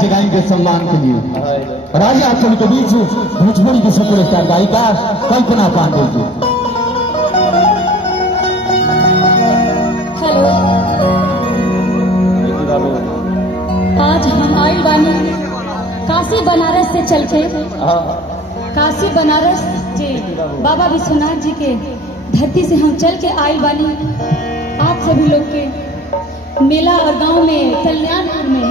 जगाएंगे सम्मान के लिए। और आज आप सभी के बीच भोजपुरी की सुपरस्टार गायिका कल्पना पांडे जी। हेलो, आज हम आइल बानी काशी बनारस से चल के, काशी बनारस जी बाबा विश्वनाथ जी के धरती से हम चल के आइल बानी आप सभी लोग के मेला और गांव में कल्याणपुर में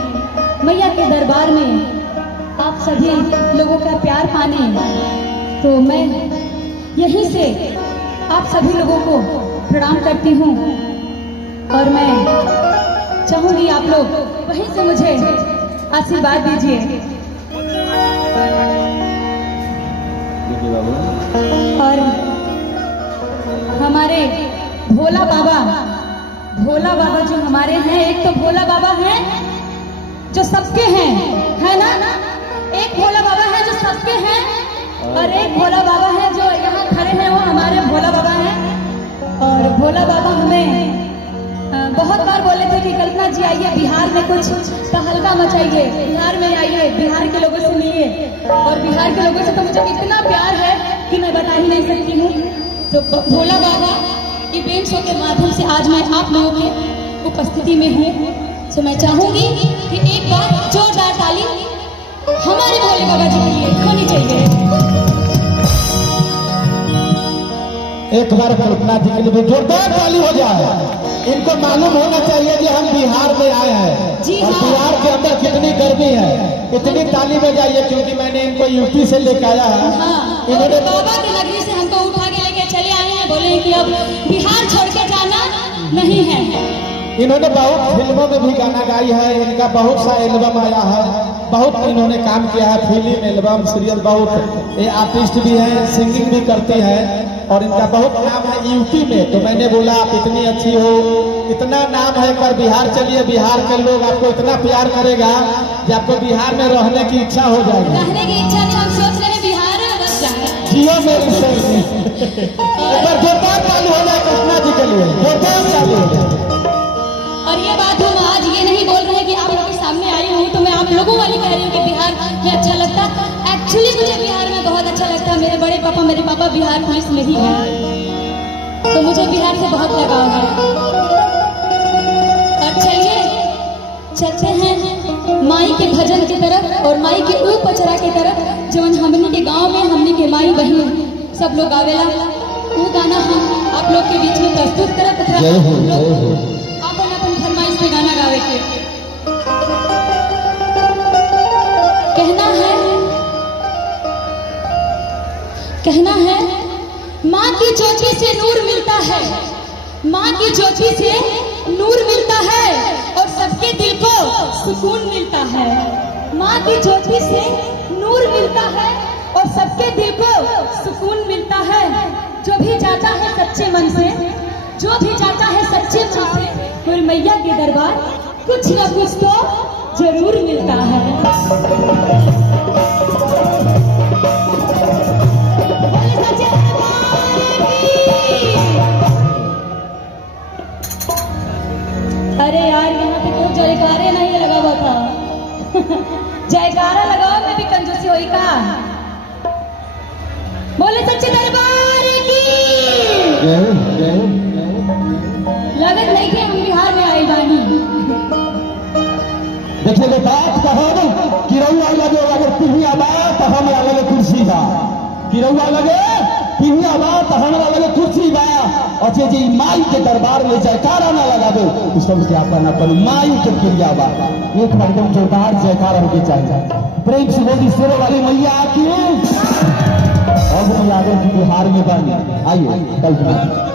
मैया के दरबार में आप सभी लोगों का प्यार पाने। तो मैं यहीं से आप सभी लोगों को प्रणाम करती हूँ और मैं चाहूंगी आप लोग वहीं से मुझे आशीर्वाद दीजिए। और हमारे भोला बाबा जो हमारे हैं, एक तो भोला बाबा हैं जो सबके हैं, है ना? एक भोला बाबा है जो सबके हैं और एक भोला बाबा है जो यहाँ खड़े हैं, वो हमारे भोला बाबा हैं। और भोला बाबा हमें बहुत बार बोले थे कि कल्पना जी आइए बिहार में कुछ तहलका मचाइए, बिहार में आइए, बिहार के लोगों से मिलिए। और बिहार के लोगों से तो मुझे इतना प्यार है कि मैं बता ही नहीं सकती हूँ। तो भोला बाबा इवेंट शो के माध्यम से आज मैं आप लोगों के उपस्थिति में हूँ। तो मैं चाहूंगी कि एक बार जोरदार ताली हमारे भोले बाबा जी के लिए होनी चाहिए। एक बार कल्पना जी के लिए जोरदार ताली हो जाए। इनको मालूम होना चाहिए कि हम बिहार में आए हैं जी और हाँ। बिहार के अंदर कितनी गर्मी है। इतनी ताली बजाइए क्योंकि मैंने इनको यूपी से लेकर आया है। हाँ, इन्होंने बाबा के नगरी से हमको उठा के लेके चले आए हैं, बोले कि अब बिहार छोड़ के जाना नहीं है। इन्होंने बहुत फिल्मों में भी गाना गाई है, इनका बहुत सा एल्बम आया है, बहुत इन्होंने काम किया है, फिल्म एल्बम सीरियल, बहुत ये आर्टिस्ट भी है, सिंगिंग भी करती है और इनका बहुत नाम है यूपी में। तो मैंने बोला आप इतनी अच्छी हो, इतना नाम है, पर बिहार चलिए, बिहार के लोग आपको इतना प्यार करेगा कि आपको बिहार में रहने की इच्छा हो जाएगी। रहने की इच्छा नहीं, हम सोच रहे हैं बिहार में बस जाए। जियो मेरी सरजी। एक बार जोरदार ताली हो जाए कल्पना जी के लिए, जोरदार ताली हो जाए। और ये बात हम आज ये नहीं बोल रहे हैं कि आप लोगों के सामने आई हूँ तो मैं आप लोगों वाली कह रही हूँ कि बिहार में अच्छा लगता। एक्चुअली मुझे बिहार में बहुत अच्छा लगता है। मेरे बड़े पापा, मेरे पापा बिहार पुलिस में ही हैं, तो मुझे बिहार से बहुत लगाव है। और चलिए चलते हैं माई के भजन की तरफ और माई के ऊ पचरा की तरफ, जो हमनी के गांव में हमनी के माई बहन सब लोग आवेला, वो गाना हम आप लोग के बीच में प्रस्तुत करब। अपन फरमाइश पे गाना गावे के कहना है माँ की ज्योति से नूर मिलता है, माँ की ज्योति से नूर मिलता है और सबके दिल को सुकून मिलता है। माँ की ज्योति से नूर मिलता है और सबके दिल को सुकून मिलता है। जो भी जाता है सच्चे मन से, जो भी जाता है सच्चे मन से फिर मैया के दरबार कुछ न कुछ तो जरूर मिलता है। अरे यार, यहाँ पे कोई जयकारे नहीं लगा हुआ था। जयकारा लगाओ में भी कंजूसी हुई का। बोले सच्चे दरबार की। लगत नहीं कि हम बिहार में आए बानी। देखिए बात कहो कि रउआ लगे अगर पिहिया बा तो हमरा लगे कुर्सी बा, कि रउआ लगे पिहिया बा तो हमरा लगे कुर्सी बा। और जे माई के दरबार में जयकारा ना लगाबो तो सबके अपन अपन माई के क्रिया बा। एक बार एकदम जोरदार जयकारा होके चाहिए। प्रेम से बोली शेरों वाली मैया की। अब हम आगे बिहार में बन आइए कल्पना।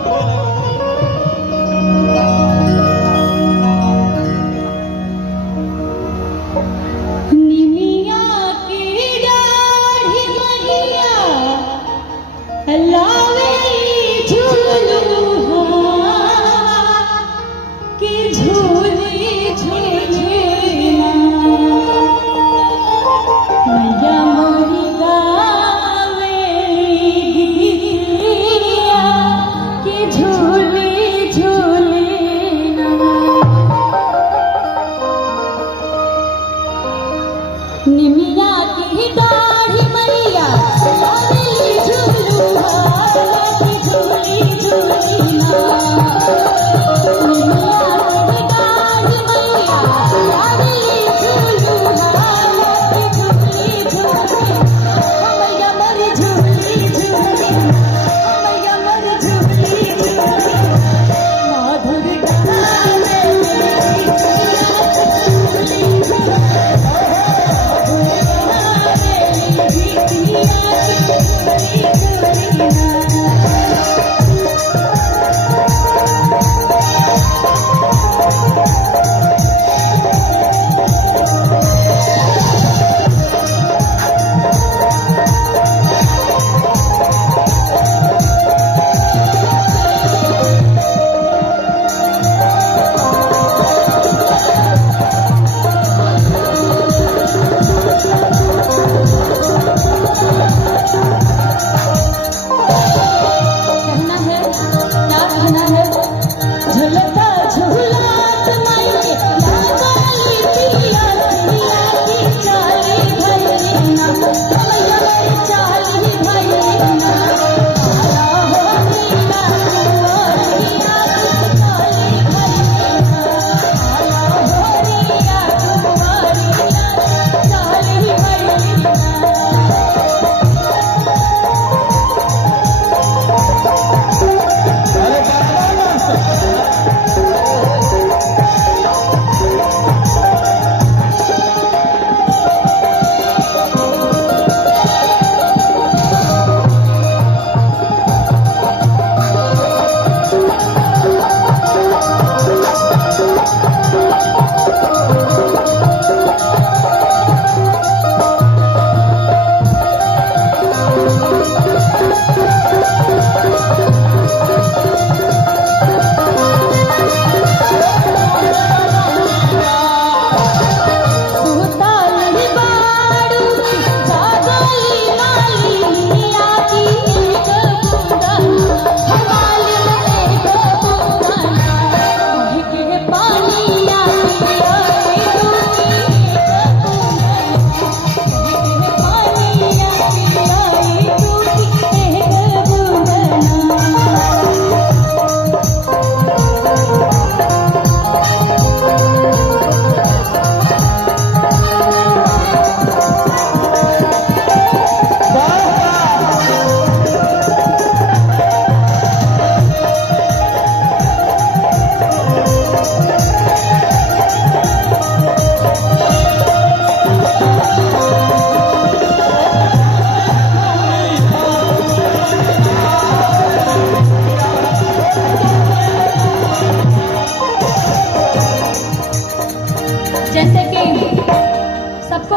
के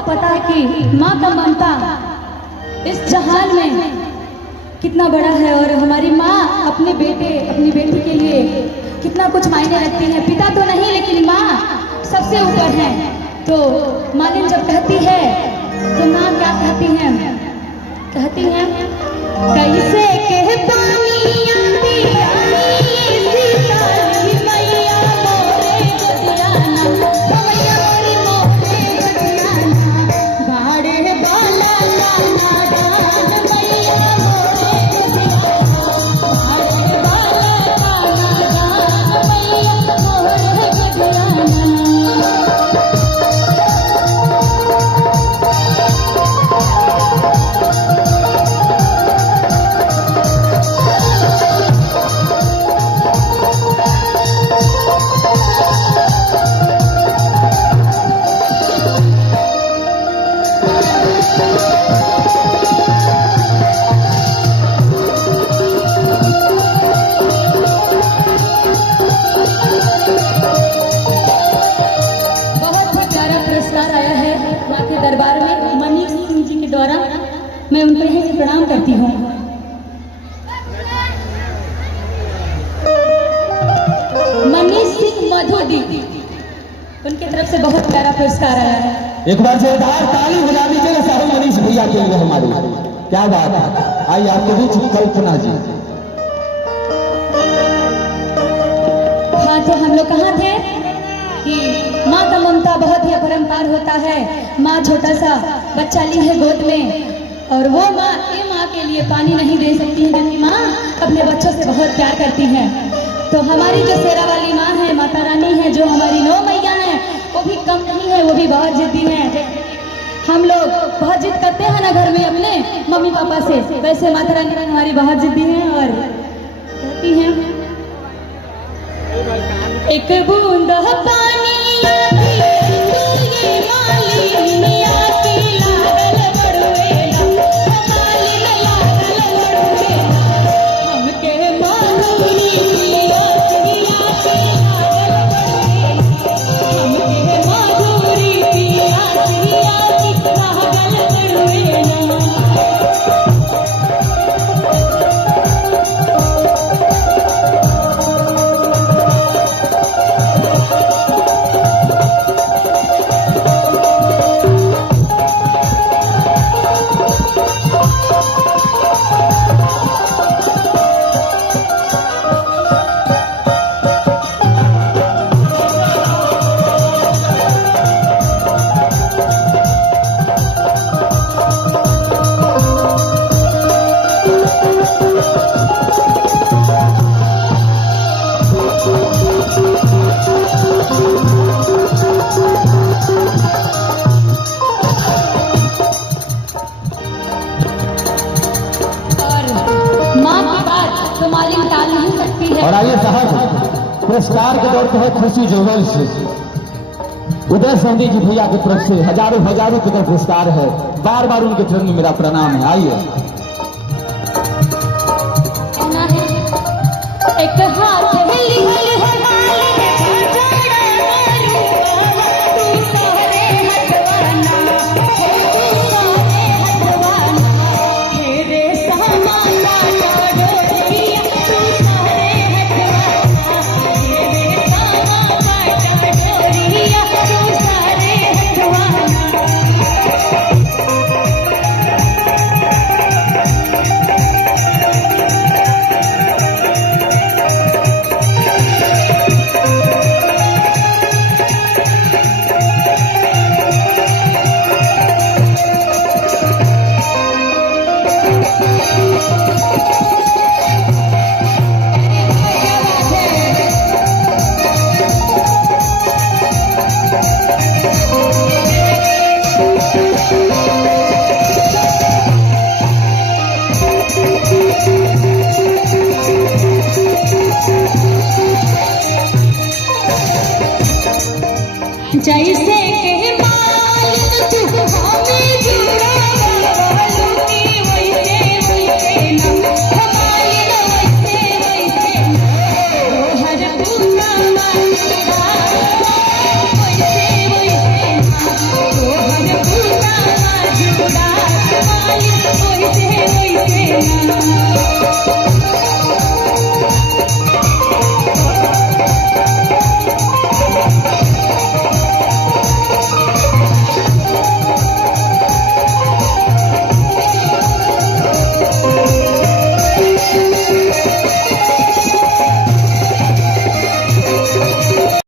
पता है कि माँ का ममता इस जहान में कितना बड़ा है और हमारी माँ अपने बेटे अपनी बेटी के लिए कितना कुछ मायने रखती है। पिता तो नहीं लेकिन माँ सबसे ऊपर है। तो मालिन जब कहती है तो माँ क्या कहती है? कहती है कैसे कह पानी आती आई सीताली मैया मोरे गदियाना मैया मोरे गदियाना बाड़े बाला लाना डान मैया मोरे गदियाना बाड़े बाला लाना डान मैया मोरे गदियाना। दरबार में मनीष सिंह जी के द्वारा मैं उनको यहीं से प्रणाम करती हूँ। मनीष सिंह मधुदी उनके तरफ से बहुत प्यारा पुरस्कार आया है। एक बार जोरदार ताली बजा दीजिएगा साहब मनीष भैया के लिए हमारी। क्या बात है। आइए आपके बीच कल्पना जी। हाँ तो हम लोग कहाँ थे कि माँ का ममता बहुत ही अपरंपार होता है। माँ छोटा सा बच्चा ली है गोद में और वो माँ ये माँ के लिए पानी नहीं दे सकती है क्योंकि माँ अपने बच्चों से बहुत प्यार करती है। तो हमारी जो शेरा वाली माँ है माता रानी है जो हमारी 9 मैया है वो भी कम नहीं है, वो भी बहुत जिद्दी है। हम लोग बहुत जिद करते हैं ना घर में अपने मम्मी पापा से, वैसे माता रानी हमारी बहुत जिद्दी है और कहती हैं एक बूंद पानी और आइए साहब पुरस्कार के दौर पे है खुशी जोगल से उदय संधि जी भैया की तरफ से हजारों की तरफ पुरस्कार है। बार बार उनके चरण में मेरा प्रणाम है। आइए एक हाथ जैसे के मालिक तू हमें